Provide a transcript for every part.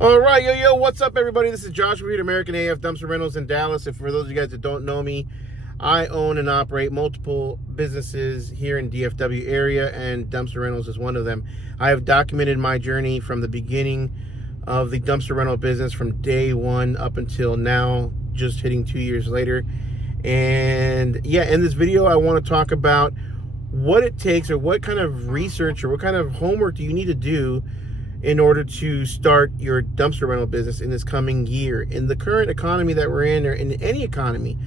All right, yo, what's up, everybody? This is Josh Reed, American AF Dumpster Rentals in Dallas. And for those of you guys that don't know me, I own and operate multiple businesses here in DFW area, and dumpster rentals is one of them. I have documented my journey from the beginning of the dumpster rental business from day one up until now, just hitting 2 years later. And yeah, in this video, I want to talk about what it takes, or what kind of research or what kind of homework do you need to do in order to start your dumpster rental business in this coming year. In the current economy that we're in, or in any economy,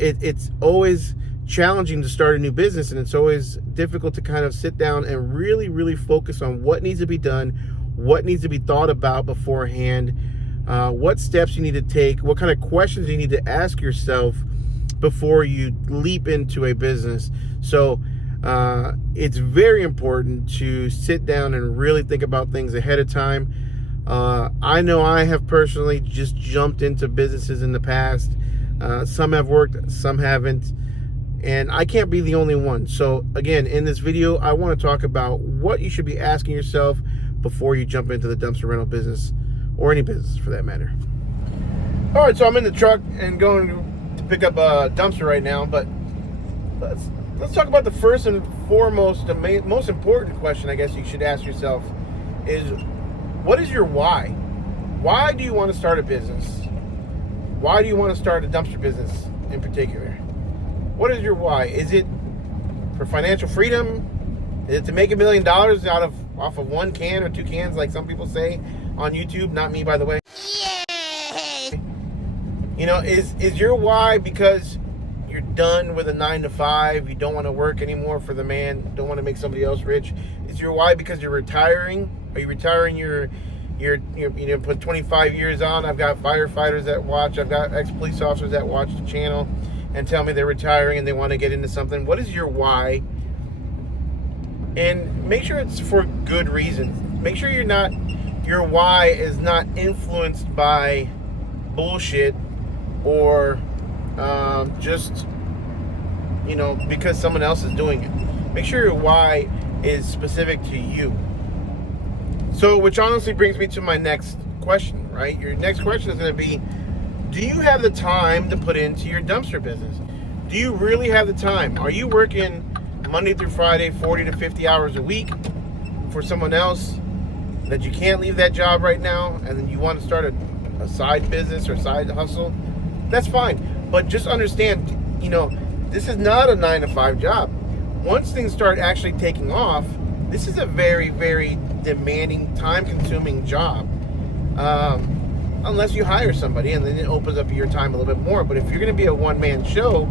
it's always challenging to start a new business, and it's always difficult to kind of sit down and really focus on what needs to be done, what needs to be thought about beforehand, what steps you need to take, what kind of questions you need to ask yourself before you leap into a business. So it's very important to sit down and really think about things ahead of time. I know I have personally just jumped into businesses in the past. Some have worked, some haven't, and I can't be the only one. So again, in this video, I want to talk about what you should be asking yourself before you jump into the dumpster rental business, or any business for that matter. All right, so I'm in the truck and going to pick up a dumpster right now, but let's talk about the first and foremost, the most important question I guess you should ask yourself is, what is your why? Why do you want to start a business? Why do you want to start a dumpster business in particular? What is your why? Is it for financial freedom? Is it to make $1 million off of one can or two cans, like some people say on YouTube? Not me, by the way. Yay! You know, is your why because you're done with a 9-to-5, you don't want to work anymore for the man, don't want to make somebody else rich? Is your why because you're retiring? Are you retiring you know, put 25 years on? I've got firefighters that watch, I've got ex-police officers that watch the channel and tell me they're retiring and they want to get into something. What is your why? And make sure it's for good reasons. Make sure your why is not influenced by bullshit, or just, you know, because someone else is doing it. Make sure your why is specific to you. So, which honestly brings me to my next question, right? Your next question is going to be, do you have the time to put into your dumpster business? Do you really have the time? Are you working Monday through Friday, 40 to 50 hours a week for someone else that you can't leave that job right now, and then you want to start a side business or side hustle? That's fine. But just understand, you know, this is not a 9-to-5 job. Once things start actually taking off, this is a very demanding, time-consuming job. Unless you hire somebody, and then it opens up your time a little bit more. But if you're going to be a one-man show,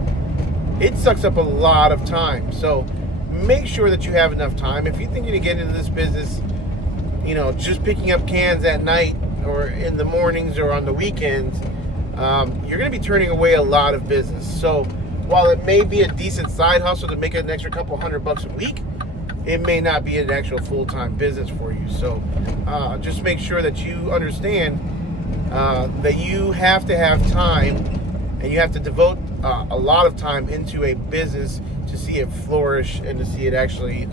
it sucks up a lot of time. So make sure that you have enough time. If you think you're going to get into this business, you know, just picking up cans at night or in the mornings or on the weekends, you're going to be turning away a lot of business. So while it may be a decent side hustle to make an extra couple $100 a week, it may not be an actual full-time business for you. So just make sure that you understand that you have to have time, and you have to devote a lot of time into a business to see it flourish and to see it actually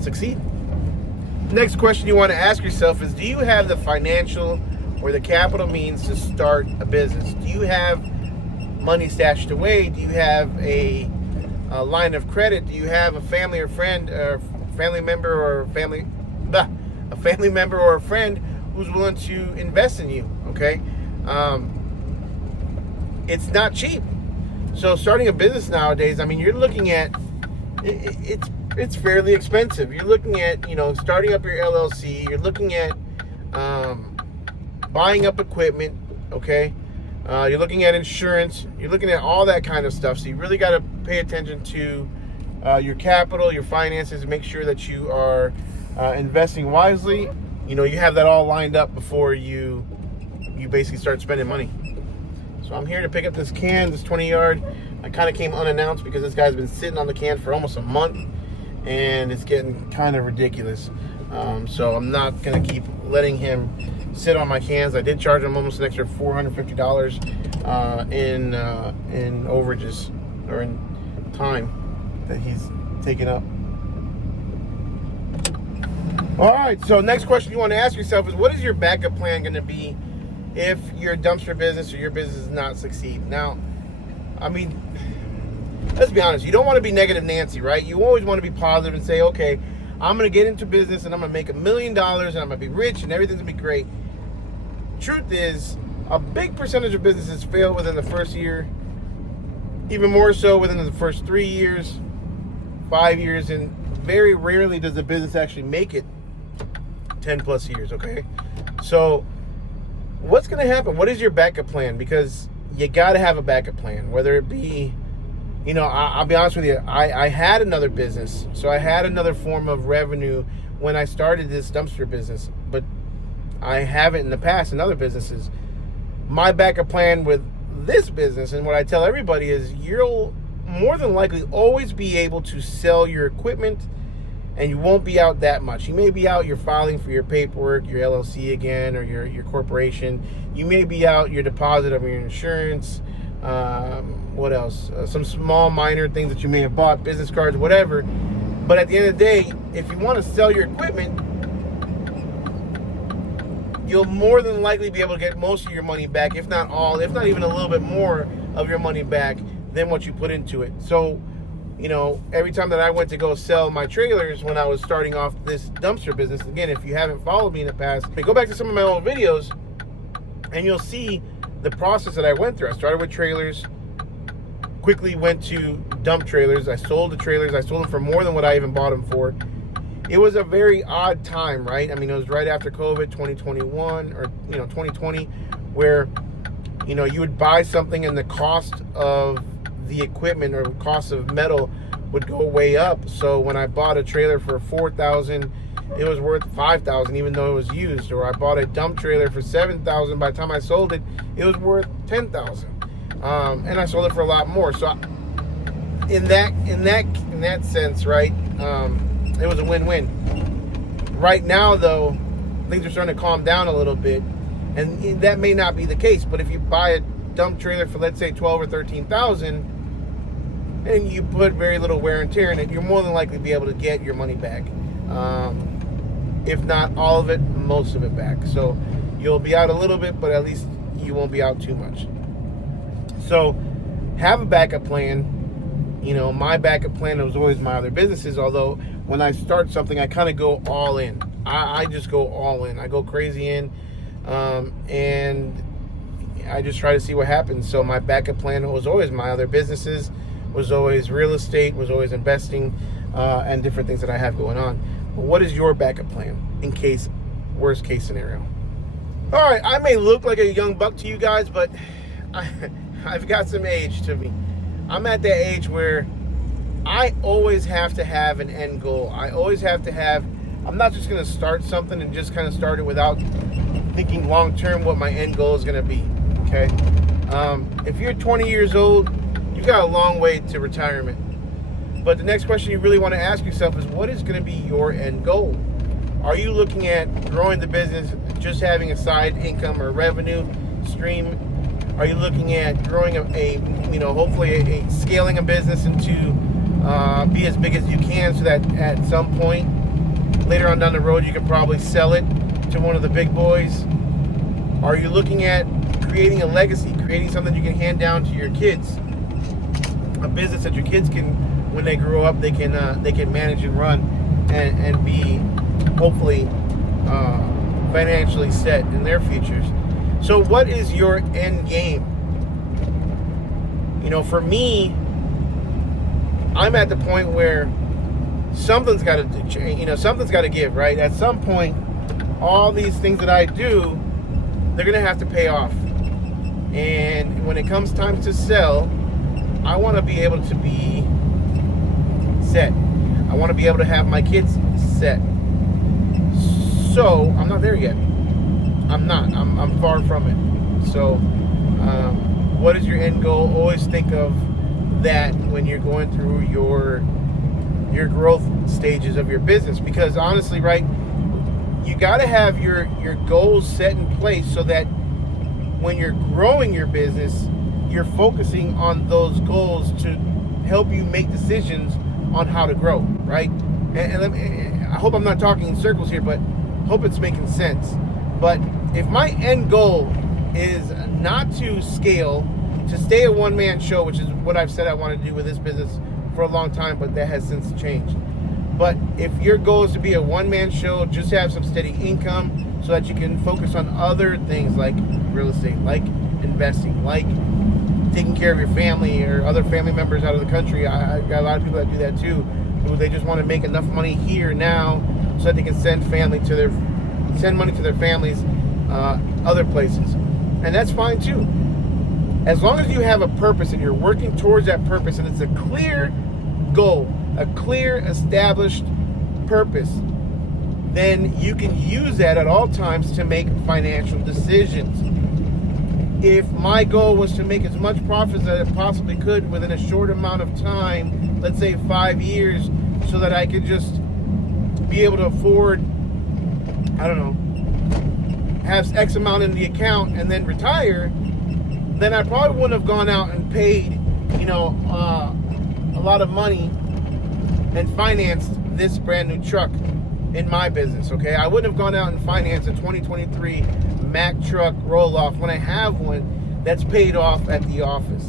succeed. Next question you want to ask yourself is, do you have the financial or the capital means to start a business? Do you have money stashed away? Do you have a line of credit? Do you have a family or friend, or family member or a family member or a friend who's willing to invest in you? Okay, it's not cheap. So starting a business nowadays, I mean, you're looking at it's fairly expensive. You're looking at, you know, starting up your LLC. You're looking at buying up equipment. Okay, you're looking at insurance. You're looking at all that kind of stuff. So you really got to pay attention to your capital, your finances, and make sure that you are investing wisely. You know, you have that all lined up before you basically start spending money. So I'm here to pick up this can, this 20-yard. I kind of came unannounced because this guy's been sitting on the can for almost a month, and it's getting kind of ridiculous. So I'm not going to keep letting him sit on my cans. I did charge him almost an extra $450 in overages, or in time that he's taken up. All right, so next question you want to ask yourself is, what is your backup plan going to be if your dumpster business or your business does not succeed? Now, I mean, let's be honest. You don't want to be negative Nancy, right? You always want to be positive and say, okay, I'm going to get into business and I'm going to make $1 million and I'm going to be rich and everything's going to be great. Truth is, a big percentage of businesses fail within the first year, even more so within the first 3 years, 5 years, and very rarely does the business actually make it 10 plus years, okay? So what's going to happen? What is your backup plan? Because you got to have a backup plan, whether it be, you know, I'll be honest with you, I had another business, so I had another form of revenue when I started this dumpster business, but I haven't in the past in other businesses. My backup plan with this business, and what I tell everybody, is you'll more than likely always be able to sell your equipment, and you won't be out that much. You may be out, you're filing for your paperwork, your LLC again, or your corporation. You may be out your deposit of your insurance. What else? Some small minor things that you may have bought, business cards, whatever. But at the end of the day, if you want to sell your equipment, you'll more than likely be able to get most of your money back, if not all, if not even a little bit more of your money back than what you put into it. So, you know, every time that I went to go sell my trailers when I was starting off this dumpster business, again, if you haven't followed me in the past, go back to some of my old videos and you'll see the process that I went through. I started with trailers, quickly went to dump trailers. I sold the trailers. I sold them for more than what I even bought them for. It was a very odd time, right? I mean, it was right after COVID, 2021, or, 2020, where, you would buy something and the cost of the equipment or cost of metal would go way up. So when I bought a trailer for $4,000, it was worth $5,000, even though it was used. Or I bought a dump trailer for $7,000. By the time I sold it, it was worth $10,000. And I sold it for a lot more. So in that sense, right? It was a win-win. Right now, though, things are starting to calm down a little bit, and that may not be the case. But if you buy a dump trailer for, let's say, $12,000 or $13,000, and you put very little wear and tear in it, you're more than likely to be able to get your money back. If not all of it, most of it back. So you'll be out a little bit, but at least you won't be out too much. So have a backup plan. My backup plan was always my other businesses, although when I start something, I kind of go all in. I just go all in. I go crazy in, and I just try to see what happens. So my backup plan was always my other businesses, was always real estate, was always investing, and different things that I have going on. But what is your backup plan in case, worst case scenario? All right, I may look like a young buck to you guys, but I've got some age to me. I'm at that age where I always have to have an end goal. I always have to have, I'm not just going to start something and just kind of start it without thinking long term what my end goal is going to be, okay? If you're 20 years old, you've got a long way to retirement. But the next question you really want to ask yourself is, what is going to be your end goal? Are you looking at growing the business, just having a side income or revenue stream? Are you looking at growing hopefully scaling a business into be as big as you can, so that at some point later on down the road you can probably sell it to one of the big boys? Are you looking at creating a legacy, creating something you can hand down to your kids, a business that your kids can, when they grow up, they can manage and run and be hopefully financially set in their futures? So what is your end game? For me, I'm at the point where something's got to change. Something's got to give, right? At some point, all these things that I do, they're going to have to pay off. And when it comes time to sell, I want to be able to be set. I want to be able to have my kids set. So I'm not there yet. I'm not. I'm far from it. So what is your end goal? Always think of that when you're going through your growth stages of your business, because honestly, right, you got to have your goals set in place so that when you're growing your business, you're focusing on those goals to help you make decisions on how to grow, right? I hope I'm not talking in circles here, but hope it's making sense. But if my end goal is not to scale, to stay a one-man show, which is what I've said I want to do with this business for a long time, but that has since changed. But if your goal is to be a one-man show, just have some steady income so that you can focus on other things like real estate, like investing, like taking care of your family or other family members out of the country. I got a lot of people that do that too, who they just want to make enough money here now so that they can send money to their families other places. And that's fine too. As long as you have a purpose and you're working towards that purpose and it's a clear goal, a clear established purpose, then you can use that at all times to make financial decisions. If my goal was to make as much profit as I possibly could within a short amount of time, let's say 5 years, so that I could just be able to afford, I don't know, have X amount in the account and then retire, then I probably wouldn't have gone out and paid, a lot of money and financed this brand new truck in my business, okay? I wouldn't have gone out and financed a 2023 Mack truck roll-off when I have one that's paid off at the office.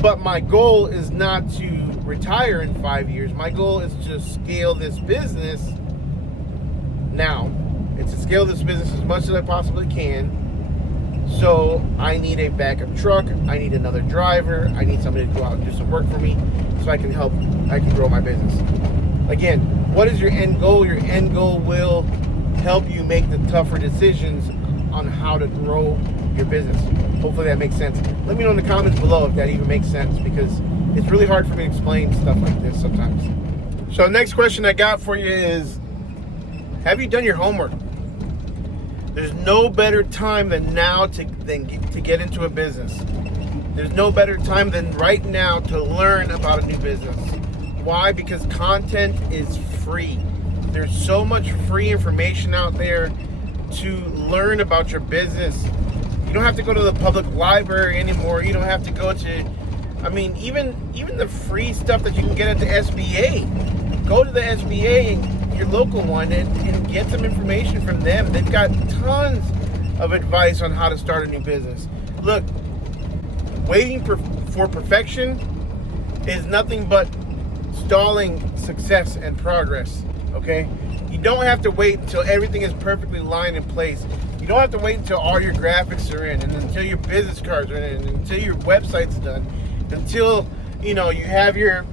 But my goal is not to retire in 5 years. My goal is to scale this business now. It's to scale this business as much as I possibly can. So I need a backup truck. I need another driver. I need somebody to go out and do some work for me so I can grow my business. Again, what is your end goal? Your end goal will help you make the tougher decisions on how to grow your business. Hopefully that makes sense. Let me know in the comments below if that even makes sense, because it's really hard for me to explain stuff like this sometimes. So next question I got for you is, have you done your homework? There's no better time than now to get into a business. There's no better time than right now to learn about a new business. Why? Because content is free. There's so much free information out there to learn about your business. You don't have to go to the public library anymore. You don't have to go to, even the free stuff that you can get at the SBA. Go to the SBA and your local one and get some information from them. They've got tons of advice on how to start a new business. Look, waiting for perfection is nothing but stalling success and progress, okay? You don't have to wait until everything is perfectly lined in place. You don't have to wait until all your graphics are in, and until your business cards are in, and until your website's done, until, you have your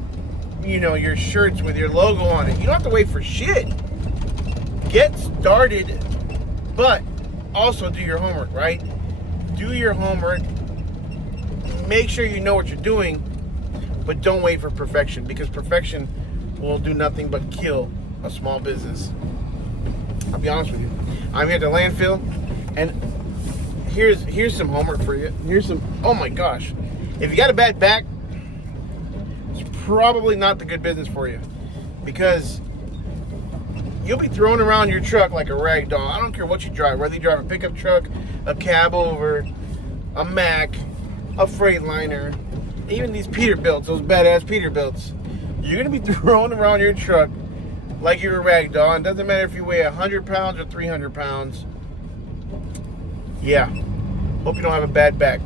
shirts with your logo on it. You don't have to wait for shit. Get started, but also do your homework, right? Do your homework. Make sure you know what you're doing, but don't wait for perfection, because perfection will do nothing but kill a small business. I'll be honest with you. I'm here at the landfill, and here's some homework for you. Oh my gosh. If you got a bad back, it's probably not the good business for you, because you'll be throwing around your truck like a rag doll. I don't care what you drive, whether you drive a pickup truck, a cab over, a Mack, a Freightliner, even these Peterbilts, those badass Peterbilts. You're going to be throwing around your truck like you're a rag doll. It doesn't matter if you weigh 100 pounds or 300 pounds. Yeah. Hope you don't have a bad back.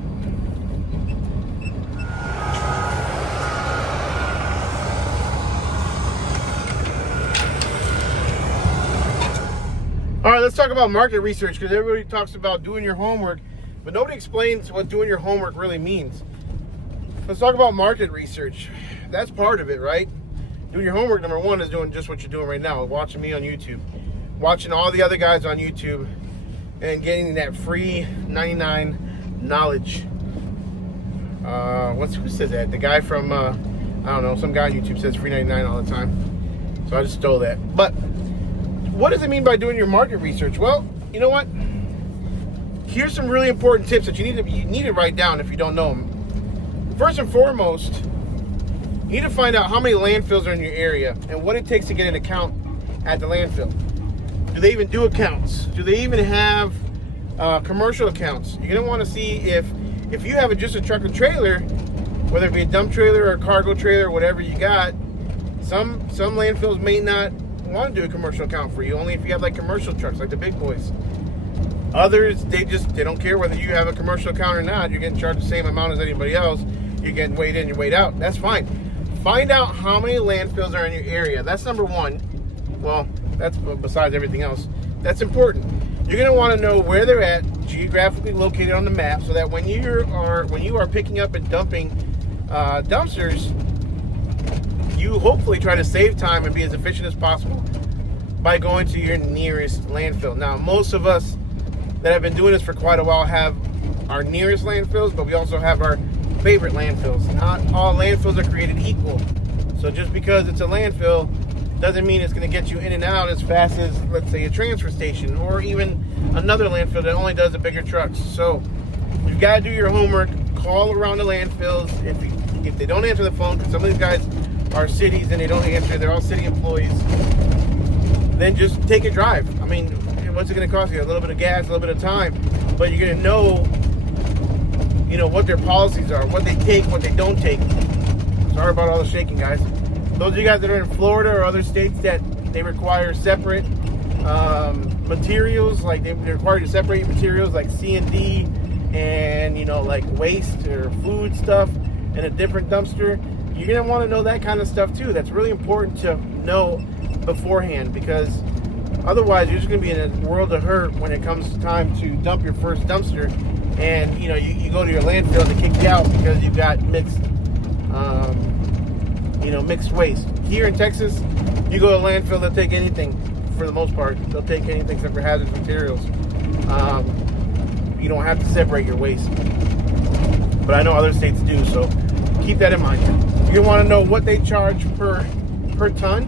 All right, let's talk about market research, because everybody talks about doing your homework, but nobody explains what doing your homework really means. Let's talk about market research. That's part of it, right? Doing your homework, number one, is doing just what you're doing right now, watching me on YouTube, watching all the other guys on YouTube, and getting that free 99 knowledge. Who says that? The guy from, I don't know, some guy on YouTube says free 99 all the time. So I just stole that. But what does it mean by doing your market research? Well, you know what? Here's some really important tips that you need to write down if you don't know them. First and foremost, you need to find out how many landfills are in your area and what it takes to get an account at the landfill. Do they even do accounts? Do they even have commercial accounts? You're gonna want to see if you have just a truck or trailer, whether it be a dump trailer or a cargo trailer, whatever you got, Some landfills may not want to do a commercial account for you, only if you have like commercial trucks, like the big boys. Others, they don't care whether you have a commercial account or not. You're getting charged the same amount as anybody else. You're getting weighed in, you're weighed out. That's fine. Find out how many landfills are in your area. That's number one. Well, that's besides everything else. That's important. You're going to want to know where they're at, geographically located on the map, so that when you are picking up and dumping dumpsters, you hopefully try to save time and be as efficient as possible by going to your nearest landfill. Now, most of us that have been doing this for quite a while have our nearest landfills, but we also have our favorite landfills. Not all landfills are created equal. So just because it's a landfill doesn't mean it's going to get you in and out as fast as, let's say, a transfer station or even another landfill that only does the bigger trucks. So you've got to do your homework. Call around the landfills. If they don't answer the phone, because some of these guys are cities and they don't answer, they're all city employees, then just take a drive. I mean, what's it going to cost you? A little bit of gas, a little bit of time, but you're going to know, what their policies are, what they take, what they don't take. Sorry about all the shaking, guys. Those of you guys that are in Florida or other states that they require separate materials, like they're required to separate your materials like C&D and, like waste or food stuff in a different dumpster, you're going to want to know that kind of stuff too. That's really important to know beforehand, because otherwise you're just going to be in a world of hurt when it comes time to dump your first dumpster, and you go to your landfill and they kick you out because you've got mixed waste. Here in Texas, you go to a landfill, they'll take anything for the most part. They'll take anything except for hazardous materials. You don't have to separate your waste, but I know other states do, so keep that in mind. You're gonna want to know what they charge per ton,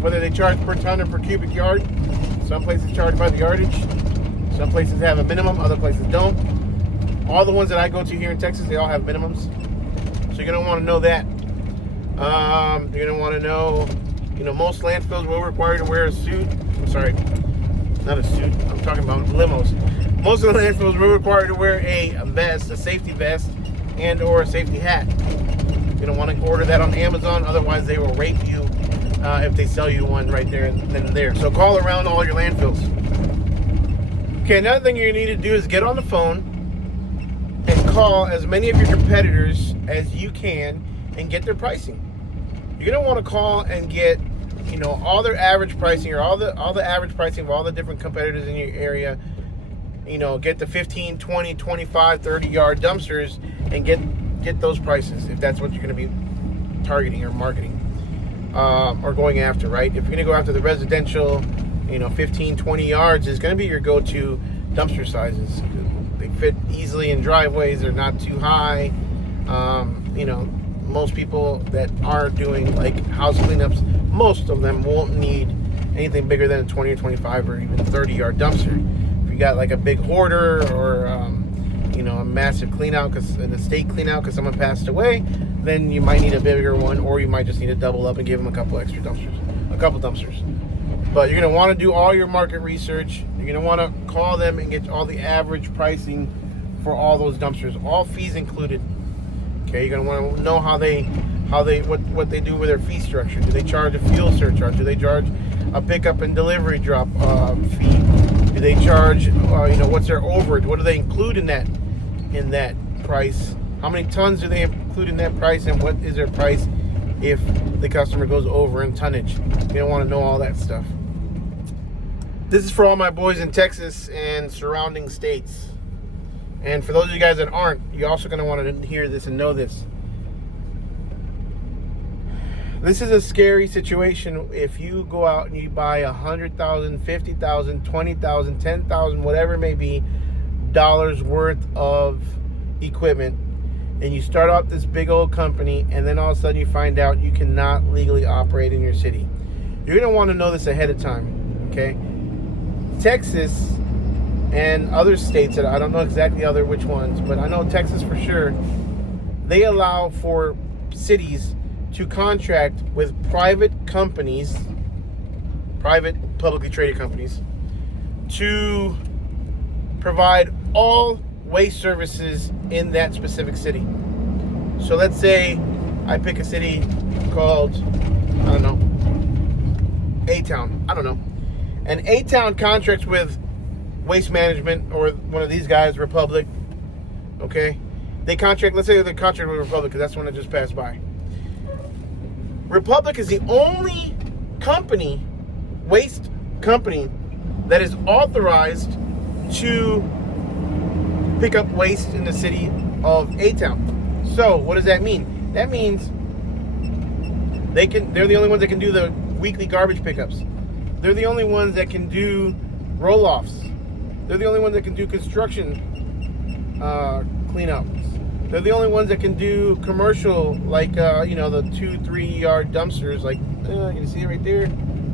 whether they charge per ton or per cubic yard. Some places charge by the yardage. Some places have a minimum, other places don't. All the ones that I go to here in Texas, they all have minimums. So you're gonna want to know that. You're gonna want to know, most landfills will require you to wear a suit. I'm sorry, not a suit. I'm talking about limos. Most of the landfills will require you to wear a vest, a safety vest, and or a safety hat. You're gonna want to order that on Amazon, otherwise they will rape you if they sell you one right there and then and there. So call around all your landfills. Okay, another thing you need to do is get on the phone and call as many of your competitors as you can and get their pricing. You're gonna want to call and get, all their average pricing, or all the average pricing of all the different competitors in your area. Get the 15, 20, 25, 30 yard dumpsters and get those prices if that's what you're going to be targeting or marketing or going after, right? If you're going to go after the residential, 15, 20 yards is going to be your go-to dumpster sizes. They fit easily in driveways. They're not too high. Most people that are doing like house cleanups, most of them won't need anything bigger than a 20 or 25 or even 30 yard dumpster. If you got like a big hoarder or a massive clean out, an estate clean out because someone passed away, then you might need a bigger one, or you might just need to double up and give them a couple dumpsters. But you're going to want to do all your market research. You're going to want to call them and get all the average pricing for all those dumpsters, all fees included. Okay, you're going to want to know what they do with their fee structure. Do they charge a fuel surcharge? Do they charge a pickup and delivery drop fee? Do they charge, what's their overage? What do they include in that price? How many tons do they include in that price? And what is their price if the customer goes over in tonnage? You don't want to know all that stuff. This is for all my boys in Texas and surrounding states. And for those of you guys that aren't, you're also going to want to hear this and know this. This is a scary situation if you go out and you buy $100,000, $50,000, $20,000, $10,000, whatever it may be, dollars worth of equipment, and you start off this big old company, and then all of a sudden you find out you cannot legally operate in your city. You're going to want to know this ahead of time, okay? Texas and other states, that I don't know exactly which ones, but I know Texas for sure, they allow for cities to contract with private companies, private publicly traded companies, to provide all waste services in that specific city. So let's say I pick a city called don't know, A-Town, I don't know. And A-Town contracts with Waste Management or one of these guys, Republic, okay? They contract, let's say they contract with Republic because that's one that just passed by. Republic is the only company, waste company, that is authorized to pick up waste in the city of A-Town. So what does that mean? That means they're the only ones that can do the weekly garbage pickups. They're the only ones that can do roll-offs. They're the only ones that can do construction cleanups. They're the only ones that can do commercial, like the 2-3 yard dumpsters. Like you see it right there.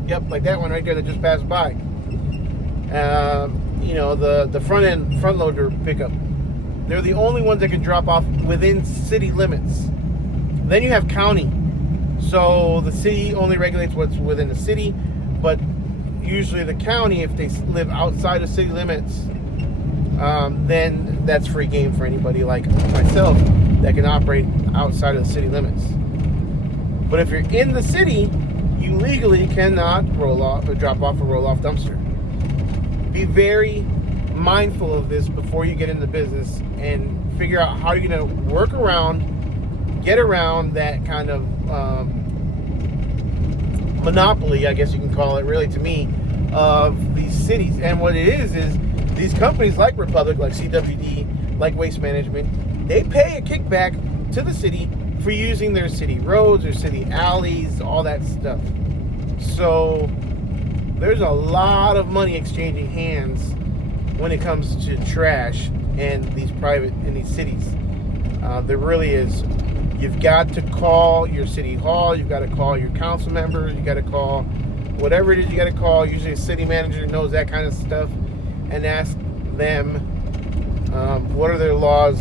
Yep, like that one right there that just passed by. The front loader pickup. They're the only ones that can drop off within city limits. Then you have county. So the city only regulates what's within the city, but usually the county, if they live outside of city limits, then that's free game for anybody like myself that can operate outside of the city limits. But if you're in the city, you legally cannot roll off or drop off a roll-off dumpster. Be very mindful of this before you get into business and figure out how you're going to work around, get around that kind of monopoly, I guess you can call it, really, to me, of these cities. And what it is these companies like Republic, like CWD, like Waste Management, they pay a kickback to the city for using their city roads, their city alleys, all that stuff. So there's a lot of money exchanging hands when it comes to trash and these cities. There really is. You've got to call your city hall. You've got to call your council members. You got to call whatever it is you got to call. Usually a city manager knows that kind of stuff, and ask them what are their laws,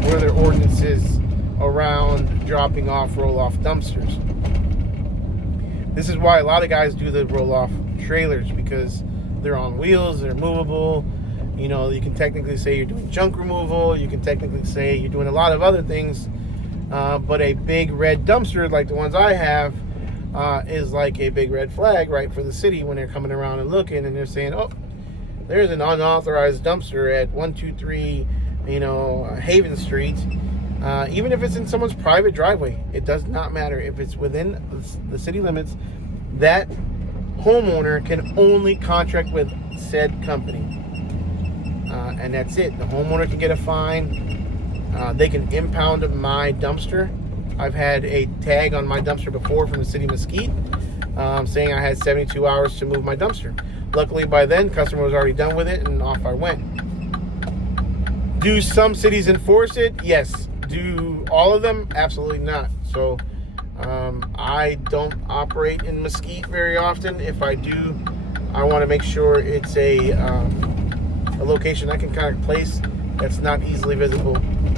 what are their ordinances around dropping off roll-off dumpsters. This is why a lot of guys do the roll-off trailers, because they're on wheels, they're movable. You can technically say you're doing junk removal. You can technically say you're doing a lot of other things. But a big red dumpster like the ones I have is like a big red flag, right, for the city when they're coming around and looking and they're saying, oh, there's an unauthorized dumpster at 123, Haven Street. Even if it's in someone's private driveway, it does not matter. If it's within the city limits, that homeowner can only contract with said company. And that's it. The homeowner can get a fine. They can impound my dumpster. I've had a tag on my dumpster before from the city of Mesquite saying I had 72 hours to move my dumpster. Luckily, by then, customer was already done with it, and off I went. Do some cities enforce it? Yes. Do all of them? Absolutely not. So I don't operate in Mesquite very often. If I do, I want to make sure it's a location I can kind of place that's not easily visible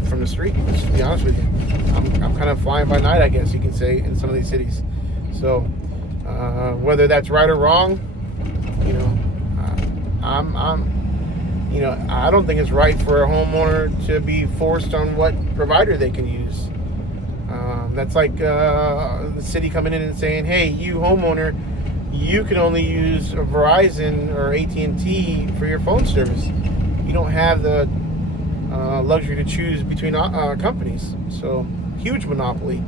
from the street, to be honest with you. I'm kind of flying by night, I guess you can say, in some of these cities. So whether that's right or wrong, I don't think it's right for a homeowner to be forced on what provider they can use. That's like the city coming in and saying, hey, you homeowner, you can only use a Verizon or AT&T for your phone service. You don't have the luxury to choose between companies. So huge monopoly.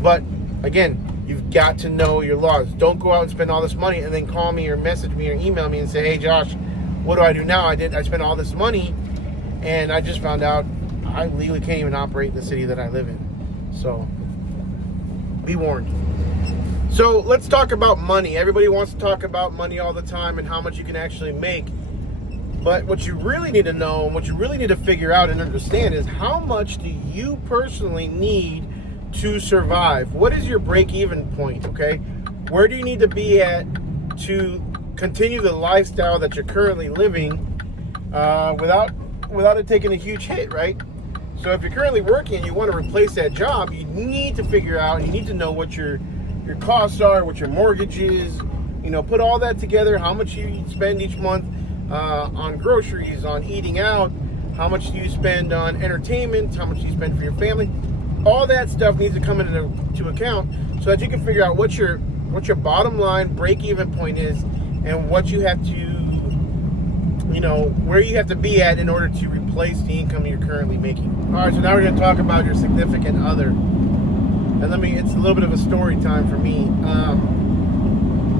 But again, you've got to know your laws. Don't go out and spend all this money and then call me or message me or email me and say, hey Josh, what do I do now? I spent all this money and I just found out I legally can't even operate in the city that I live in. So be warned. So let's talk about money. Everybody wants to talk about money all the time and how much you can actually make. But what you really need to know and what you really need to figure out and understand is how much do you personally need to survive? What is your break-even point, okay? Where do you need to be at to continue the lifestyle that you're currently living without it taking a huge hit, right? So if you're currently working and you want to replace that job, you need to figure out, you need to know what your costs are, what your mortgage is, put all that together, how much you spend each month on groceries, on eating out, how much do you spend on entertainment, how much do you spend for your family. All that stuff needs to come into account so that you can figure out what your bottom line break-even point is, and what you have to, where you have to be at in order to replace the income you're currently making. All right, so now we're going to talk about your significant other. And it's a little bit of a story time for me.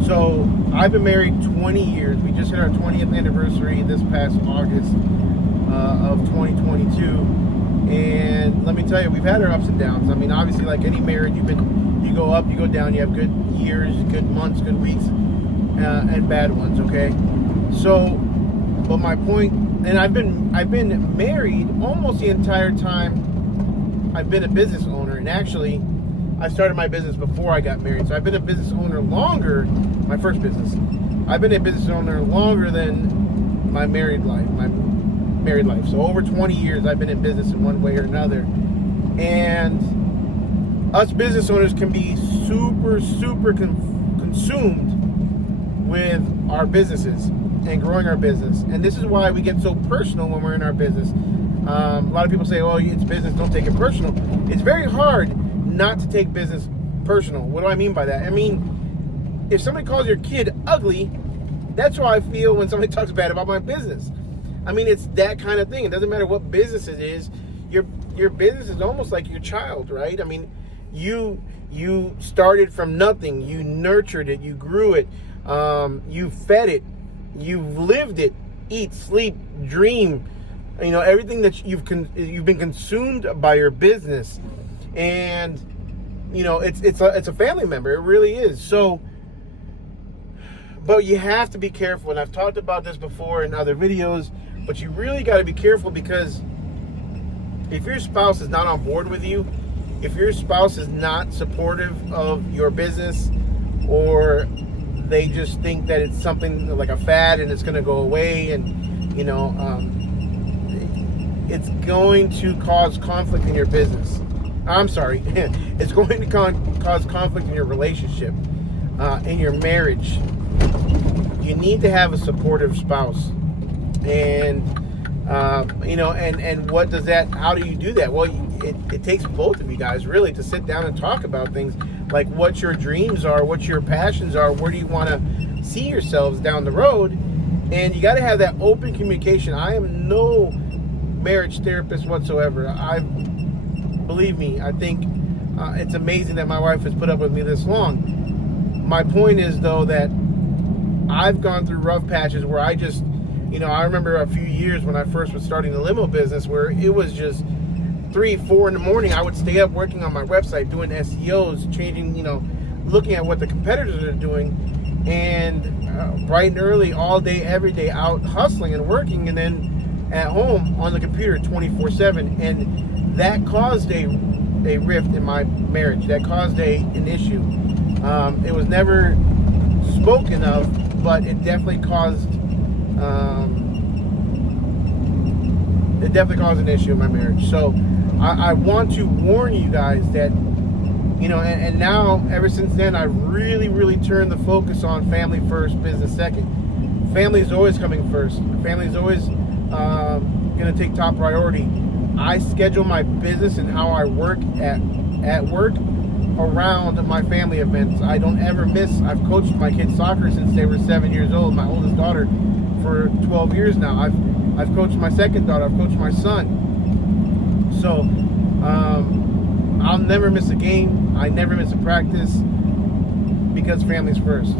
So I've been married 20 years. We just hit our 20th anniversary this past August of 2022. And let me tell you, we've had our ups and downs. I mean, obviously, like any marriage, you go up, you go down. You have good years, good months, good weeks, and bad ones. Okay. So, but my point, and I've been married almost the entire time I've been a business owner. And actually, I started my business before I got married. So I've been a business owner longer. My first business. I've been a business owner longer than my married life. So over 20 years, I've been in business in one way or another. And us business owners can be super consumed with our businesses and growing our business. And this is why we get so personal when we're in our business. A lot of people say, "Oh, it's business, don't take it personal." It's very hard not to take business personal. What do I mean by that? I mean, if somebody calls your kid ugly, that's how I feel when somebody talks bad about my business. I mean, it's that kind of thing. It doesn't matter what business it is. Your business is almost like your child, right? I mean, you started from nothing. You nurtured it. You grew it. You fed it. You've lived it. Eat, sleep, dream. Everything that you've been consumed by your business. And it's a family member. It really is. So, but you have to be careful, and I've talked about this before in other videos, but you really got to be careful, because if your spouse is not on board with you, if your spouse is not supportive of your business, or they just think that it's something like a fad and it's going to go away, and it's going to cause conflict in your business. I'm sorry, it's going to cause conflict in your relationship, in your marriage. You need to have a supportive spouse. And, and what does that, how do you do that? Well, it takes both of you guys really to sit down and talk about things like what your dreams are, what your passions are, where do you want to see yourselves down the road. And you got to have that open communication. I am no marriage therapist whatsoever. Believe me, I think it's amazing that my wife has put up with me this long. My point is, though, that I've gone through rough patches where I just, I remember a few years when I first was starting the limo business where it was just 3, 4 in the morning. I would stay up working on my website, doing SEOs, changing, looking at what the competitors are doing, and bright and early, all day, every day, out hustling and working, and then at home on the computer 24/7. And that caused a rift in my marriage. That caused an issue. It was never spoken of, but it definitely caused an issue in my marriage. So I want to warn you guys that, and now ever since then, I've really turned the focus on family first, business second. Family is always coming first. Family is always going to take top priority. I schedule my business and how I work at work around my family events. I don't ever miss. I've coached my kids soccer since they were 7 years old. My oldest daughter for 12 years now. I've coached my second daughter. I've coached my son. So I'll never miss a game. I never miss a practice, because family's first.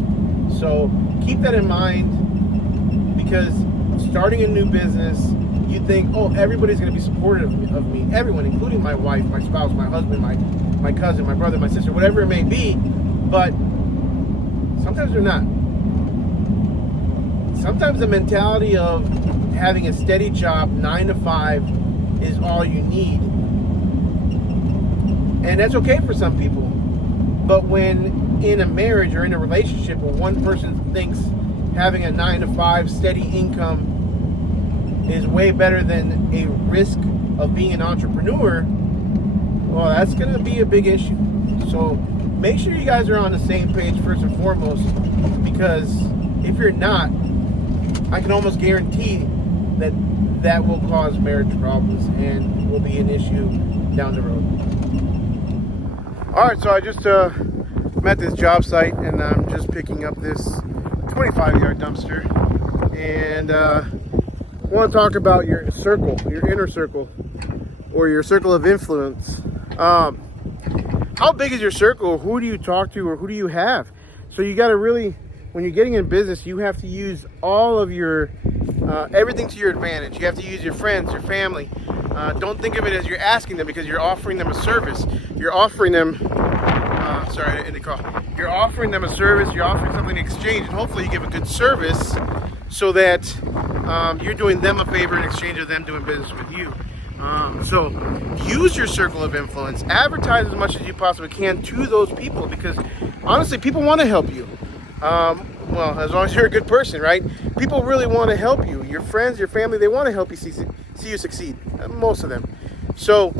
So keep that in mind, because starting a new business, you think, oh, everybody's going to be supportive of me. Everyone, including my wife, my spouse, my husband, my cousin, my brother, my sister, whatever it may be. But sometimes they're not. Sometimes the mentality of having a steady job, 9 to 5, is all you need. And that's okay for some people. But when in a marriage or in a relationship where one person thinks having a 9 to 5 steady income is way better than a risk of being an entrepreneur, well, that's going to be a big issue. So make sure you guys are on the same page first and foremost, because if you're not, I can almost guarantee that will cause marriage problems and will be an issue down the road. All right, so I just I'm at this job site and I'm just picking up this 25-yard dumpster, and want to talk about your circle, your inner circle, or your circle of influence. How big is your circle? Who do you talk to, or who do you have? So you got to really, when you're getting in business, you have to use all of your everything to your advantage. You have to use your friends, your family. Don't think of it as you're asking them, because you're offering them a service. You're offering them sorry, I didn't call. You're offering them a service. You're offering something in exchange, and hopefully you give a good service so that you're doing them a favor in exchange of them doing business with you. So use your circle of influence. Advertise as much as you possibly can to those people, because honestly, people want to help you. Well, as long as you're a good person, right? People really want to help you. Your friends, your family, they want to help you see you succeed. Most of them. So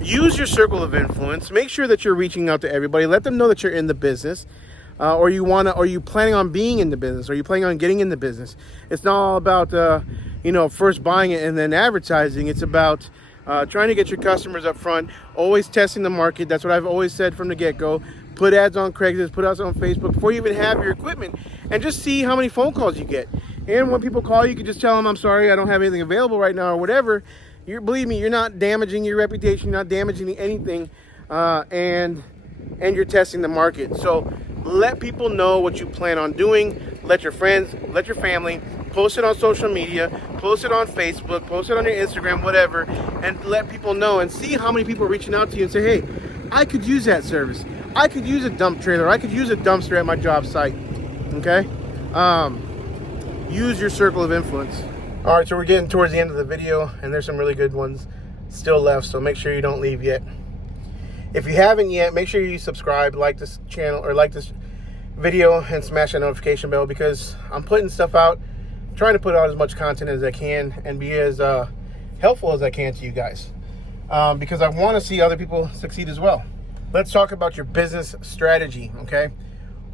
use your circle of influence. Make sure that you're reaching out to everybody. Let them know that you're in the business, or you planning on being in the business, or you planning on getting in the business. It's not all about first buying it and then advertising. It's about trying to get your customers up front, always testing the market. That's what I've always said from the get-go. Put ads on Craigslist, put ads on Facebook before you even have your equipment, and just see how many phone calls you get. And when people call you, can just tell them, I'm sorry, I don't have anything available right now, or whatever. Believe me, you're not damaging your reputation, you're not damaging anything, and you're testing the market. So let people know what you plan on doing. Let your friends, let your family, post it on social media, post it on Facebook, post it on your Instagram, whatever, and let people know, and see how many people are reaching out to you and say, hey, I could use that service. I could use a dump trailer. I could use a dumpster at my job site. Okay? Use your circle of influence. All right, so we're getting towards the end of the video, and there's some really good ones still left, so make sure you don't leave yet. If you haven't yet, make sure you subscribe, like this channel, or like this video, and smash that notification bell, because I'm putting stuff out, trying to put out as much content as I can and be as helpful as I can to you guys, because I want to see other people succeed as well. Let's talk about your business strategy, okay?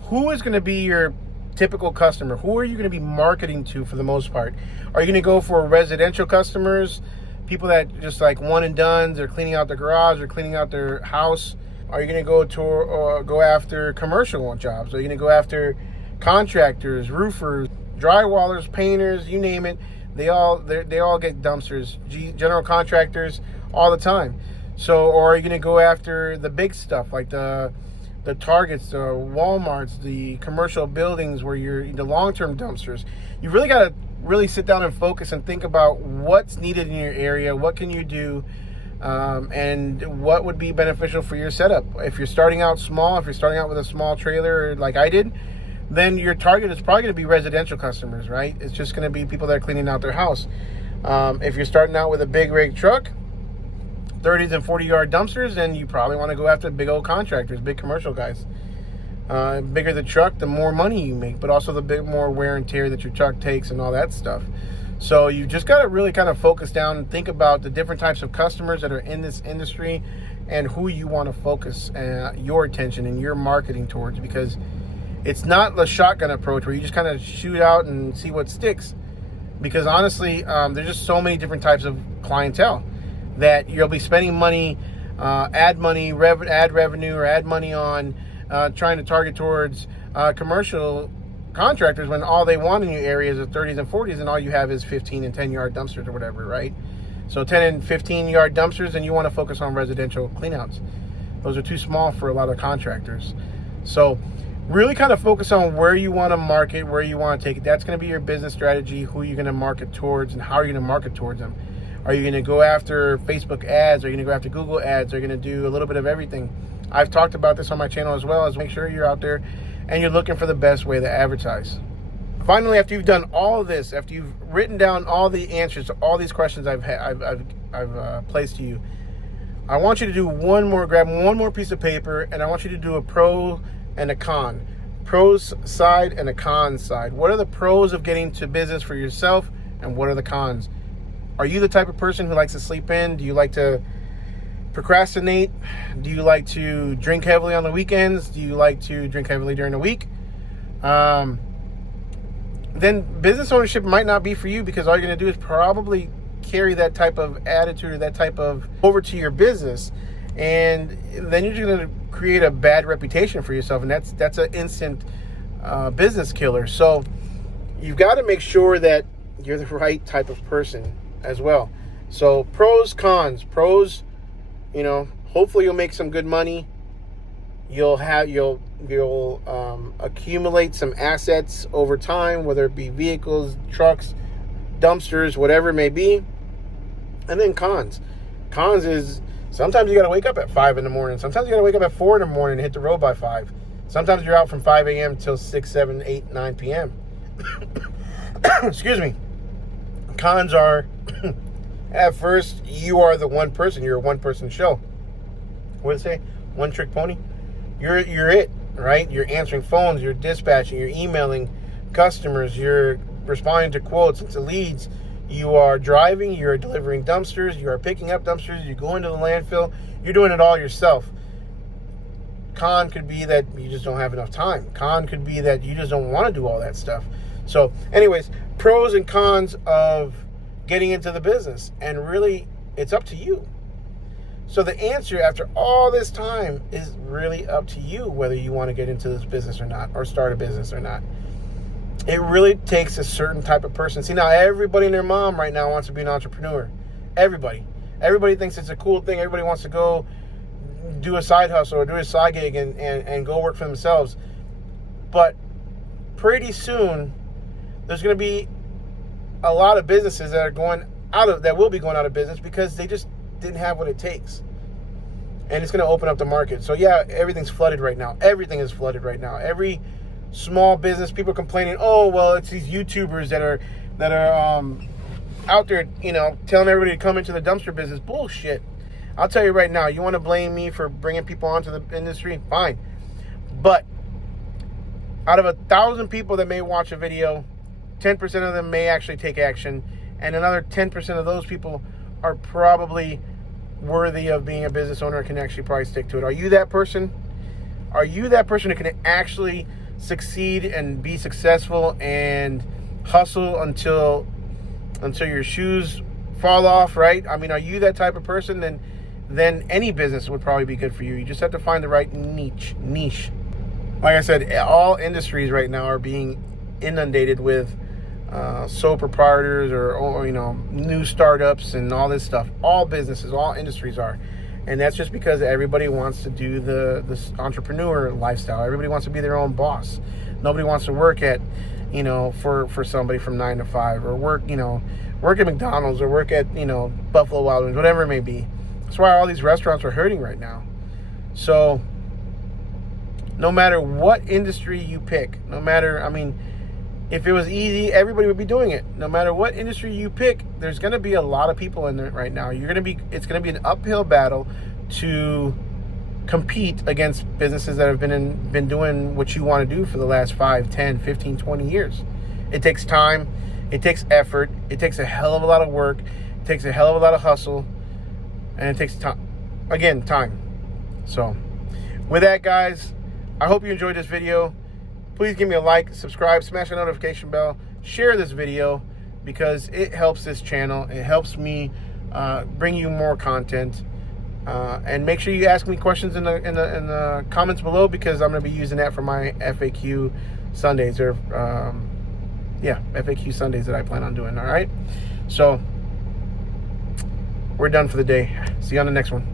Who is going to be your typical customer? Who are you going to be marketing to for the most part? Are you going to go for residential customers, people that just like one and dones, they're cleaning out their garage or cleaning out their house? Are you going to go after commercial jobs? Are you going to go after contractors, roofers, drywallers, painters, you name it? They all get dumpsters, general contractors all the time. So, or are you going to go after the big stuff like the Targets, the Walmarts, the commercial buildings where you're the long-term dumpsters? You really got to really sit down and focus and think about what's needed in your area, what can you do, and what would be beneficial for your setup. If you're starting out small, if you're starting out with a small trailer like I did, then your target is probably going to be residential customers, right? It's just going to be people that are cleaning out their house. If you're starting out with a big rig truck, 30s and 40-yard dumpsters, then you probably want to go after big old contractors, big commercial guys. Bigger the truck, the more money you make, but also the bit more wear and tear that your truck takes and all that stuff. So you just got to really kind of focus down and think about the different types of customers that are in this industry and who you want to focus your attention and your marketing towards, because it's not the shotgun approach where you just kind of shoot out and see what sticks. Because honestly, there's just so many different types of clientele that you'll be spending money, ad revenue, or ad money on trying to target towards commercial contractors when all they want in your area is 30s and 40s, and all you have is 15 and 10-yard dumpsters or whatever, right? So 10 and 15-yard dumpsters, and you want to focus on residential cleanouts. Those are too small for a lot of contractors. So really kind of focus on where you want to market, where you want to take it. That's going to be your business strategy, who you're going to market towards, and how you're going to market towards them. Are you going to go after Facebook ads? Are you going to go after Google ads? Are you going to do a little bit of everything? I've talked about this on my channel as well, as make sure you're out there and you're looking for the best way to advertise. Finally, after you've done all of this, after you've written down all the answers to all these questions I've placed to you, I want you to do grab one more piece of paper, and I want you to do a pro and a con. Pros side and a con side. What are the pros of getting to business for yourself, and what are the cons? Are you the type of person who likes to sleep in? Do you like to procrastinate? Do you like to drink heavily on the weekends? Do you like to drink heavily during the week? Then business ownership might not be for you, because all you're going to do is probably carry that type of attitude or that type of over to your business. and then you're just going to create a bad reputation for yourself, and that's an instant business killer. So you've got to make sure that you're the right type of person as well. So pros, cons. Pros, hopefully you'll make some good money. You'll accumulate some assets over time, whether it be vehicles, trucks, dumpsters, whatever it may be. And then cons. Cons is sometimes you got to wake up at 5 in the morning. Sometimes you got to wake up at 4 in the morning and hit the road by 5. Sometimes you're out from 5 a.m. till 6, 7, 8, 9 p.m. Excuse me. Cons are, at first, you are the one person. You're a one-person show. What did it say? One trick pony? You're it, right? You're answering phones. You're dispatching. You're emailing customers. You're responding to quotes and to leads. You are driving. You're delivering dumpsters. You are picking up dumpsters. You're going to the landfill. You're doing it all yourself. Con could be that you just don't have enough time. Con could be that you just don't want to do all that stuff. So anyways, pros and cons of getting into the business. And really, it's up to you. So the answer after all this time is really up to you, whether you want to get into this business or not, or start a business or not. It really takes a certain type of person. See, now everybody and their mom right now wants to be an entrepreneur. Everybody thinks it's a cool thing. Everybody wants to go do a side hustle or do a side gig and go work for themselves. But pretty soon, there's going to be a lot of businesses that will be going out of business because they just didn't have what it takes. And it's going to open up the market. So yeah, everything's flooded right now. Everything is flooded right now. Every small business, people complaining, oh, well, it's these YouTubers that are out there, telling everybody to come into the dumpster business. Bullshit. I'll tell you right now, you want to blame me for bringing people onto the industry? Fine. But out of 1,000 people that may watch a video, 10% of them may actually take action, and another 10% of those people are probably worthy of being a business owner and can actually probably stick to it. Are you that person? Are you that person who can actually succeed and be successful and hustle until your shoes fall off, right? I mean, are you that type of person? Then any business would probably be good for you. You just have to find the right niche. Like I said, all industries right now are being inundated with sole proprietors or new startups and all this stuff. All businesses, all industries are. And that's just because everybody wants to do this entrepreneur lifestyle. Everybody wants to be their own boss. Nobody wants to work at, for somebody from 9 to 5 or work at McDonald's or work at, Buffalo Wild Wings, whatever it may be. That's why all these restaurants are hurting right now. So no matter what industry you pick, if it was easy, everybody would be doing it. No matter what industry you pick, there's going to be a lot of people in there right now. It's going to be an uphill battle to compete against businesses that have been doing what you want to do for the last 5, 10, 15, 20 years. It takes time. It takes effort. It takes a hell of a lot of work. It takes a hell of a lot of hustle. And it takes time. Again, time. So, with that, guys, I hope you enjoyed this video. Please give me a like, subscribe, smash the notification bell, share this video because it helps this channel. It helps me bring you more content. And make sure you ask me questions in the comments below because I'm going to be using that for my FAQ Sundays FAQ Sundays that I plan on doing. All right. So we're done for the day. See you on the next one.